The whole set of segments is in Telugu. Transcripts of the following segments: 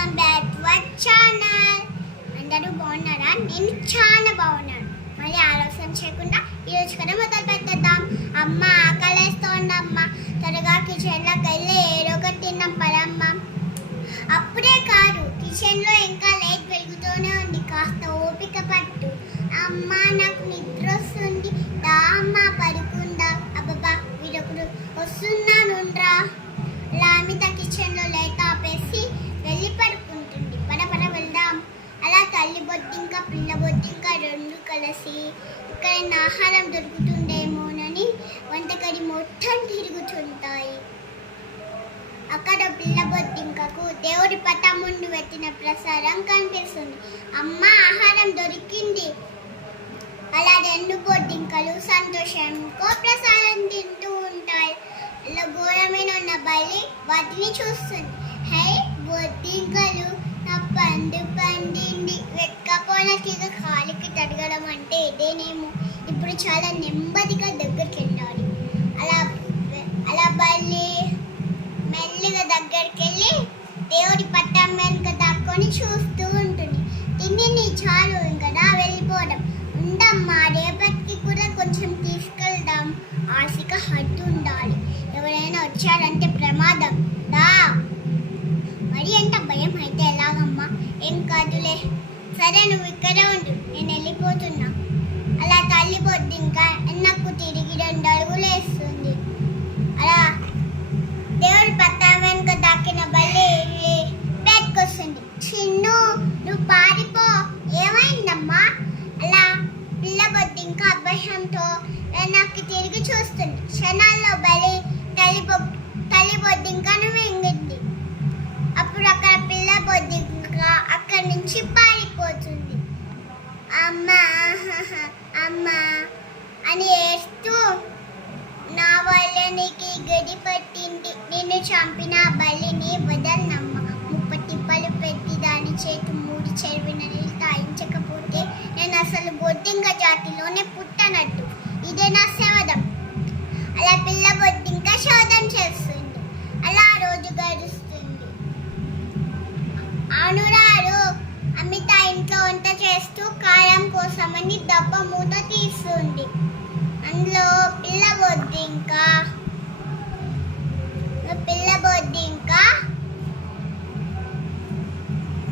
Welcome back to our channel. అందరూ బాగున్నారా? నేను చాలా బాగున్నాను. మళ్ళీ ఆలోచన చేయకుండా ఈరోజు కన్నా మొదలు పెట్టేద్దాం. అమ్మ ఆకలేస్తోంది. అమ్మ త్వరగా కిచెన్లోకి వెళ్ళి ఏదో ఒకటి తిన్నాం పదమ్మ. అప్పుడే కాదు, కిచెన్లో ఇంకా లైట్ వెలుగుతూనే ఉంది. కాస్త ఓపిక పట్టు అమ్మ, నాకు నిద్ర వస్తుంది. దా అమ్మ పడుకుందా. అబ్బబ్బా వీడొకడు వస్తున్నానుండ్రా. లామిత కిచెన్లో లైట్ ఆపేసి వెళ్ళి పడుకుంటుంది. పడపడ వెళ్దాం. అలా తల్లి బొద్దింక పిల్ల బొద్దింక రెండు కలిసి ఇక్కడ ఆహారం దొరుకుతుందేమోనని వంటగది మొత్తం తిరుగుతుంటాయి. అక్కడ పిల్ల బొద్దింకకు దేవుడి పటం ముందు పెట్టిన ప్రసాదం కనిపిస్తుంది. అమ్మ ఆహారం దొరికింది. అలా రెండు బొద్దింకలు సంతోషంతో ప్రసాదం తింటూ ఉంటాయి. ఇలా ఘోరమైన ఉన్న బలి వాటిని చూస్తుంది. హై బొద్దింకలు, నా పండు పండింది. వెక్కపోయిన తీగ కాలికి తడగడం అంటే ఇదేనేమో. ఇప్పుడు చాలా నెమ్మదిగా దగ్గరికి వెళ్ళాలి. అలా బలి మెల్లిగా దగ్గరికి వెళ్ళి దేవుడి పట్టం వెనుక దాక్కొని చూస్తూ ఉంటుంది. తిని చాలు ఇంకా వెళ్ళిపోవడం. ఉండమ్మా, రేపటికి కూడా కొంచెం తీసుకెళ్దాం. ఆశగా హద్దు ఉండాలి. ఎవరైనా వచ్చారంటే ప్రమాదం. దా. మరి ఎంత భయం అయితే ఎలాగమ్మా? ఏం కాదులే. సరే, నువ్వు ఇక్కడే ఉండు, నేను వెళ్ళిపోతున్నా. అలా తల్లి బొద్దింక ఎన్నక్కు తిరిగి 2 అడుగులు వేస్తుంది. అలా దేవుడి పట్టం వెనుక దాకిన బలి బయటకొస్తుంది. చిన్ను, నువ్వు పారిపో. ఏమైందమ్మా? అలా పిల్ల బొద్దింక అభ్యాసంతో వెనక్కి తిరిగి చూస్తుంది. క్షణాల్లో బలి తల్లి బొద్దింకను మింగింది. అప్పుడు అక్కడ పిల్ల బొద్దింక అక్కడి నుంచి పారిపోతుంది. అమ్మా అమ్మా అని ఏడుస్తూ, నా వల్ల నీకు ఈ గడి పట్టింది. నిన్ను చంపిన బలిని వదలనమ్మ. 30 తిప్పలు పెట్టి దాని చేతి 3 చెరువిన నీళ్ళు తాయించకపోతే నేను అసలు బొద్దింక జాతిలోనే పుట్టనట్టు. ఇదే నా శవదం. అలా పిల్ల బొద్దింక శోధం చేస్తుంది. అలా రోజు గడుస్తుంది. అనురారు అమిత ఇంట్లో వంట చేస్తూ కారం కోసమని దప్ప మూత తీస్తుంది. అందులో పిల్ల బొద్దింక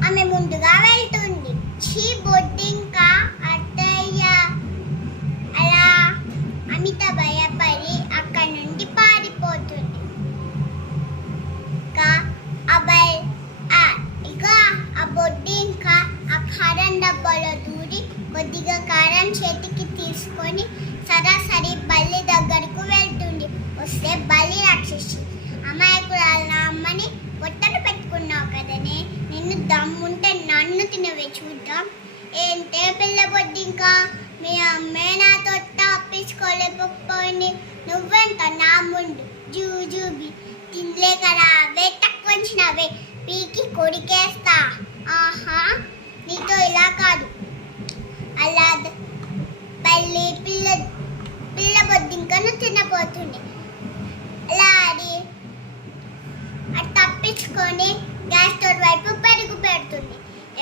ఆమె ముందుగా వెళ్తుంది. చీ బొద్దింక అత్తయ్య. అలా అమిత భయపడి అక్కడి నుండి పారిపోతుంది. ఆ బొద్దింక ఆ కారం డబ్బాలో దూరి కొద్దిగా కారం చేతికి తీసుకొని సరాసరి బల్లి దగ్గరకు వెళ్తుంది. వస్తే బల్లి రాక్షసి, అమాయకురాలు అమ్మని పొట్టను పెట్టుకున్నావు కదనే, నిన్ను దమ్ముంటే నన్ను తినవే చూద్దాం. ఏంటే పిల్ల బొద్దింక, మీ అమ్మే నాతో తప్పించుకోలేకపోయింది. నువ్వెంత నా ముందు జూజూబి తినలేక రావే, తక్కువ వచ్చినవే, పీకి కొడికేస్తా. ఆహా, నీతో ఇలా కాదు. అలా పిల్ల బొద్దింకను తినబోతుంది. అలా అది తప్పించుకొని గ్యాస్ స్టవ్ వైపు పెరుగు పెడుతుంది.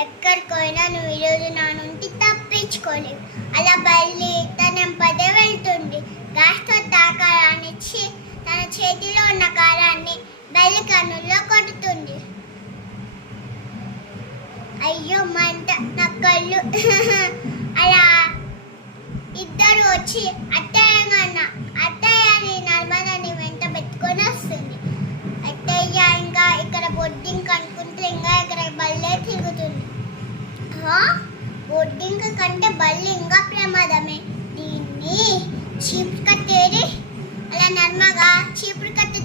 ఎక్కడికైనా నువ్వు ఈరోజు నా నుండి తప్పించుకోలేవు. అలా బల్లి తన పదే వెళ్తుంది. గ్యాస్ స్టవ్ తాకారానిచ్చి తన చేతిలో ఉన్న కారాన్ని బల్లి కన్నుల్లో కొడుతుంది. అయ్యో మంట, నా కళ్ళు. అలా ఇద్దరు వచ్చి అత్తయ్యని నర్మదని వెంట పెట్టుకొని వస్తుంది. అత్తయ్య ఇంకా ఇక్కడ బొద్దింక అనుకుంటే ఇంకా ఇక్కడ బల్లే తిరుగుతుంది. బొద్దింక కంటే బల్లి ఇంకా ప్రమాదమే. దీన్ని చీపురు కట్టేది. అలా నర్మగా చీపురు కట్టు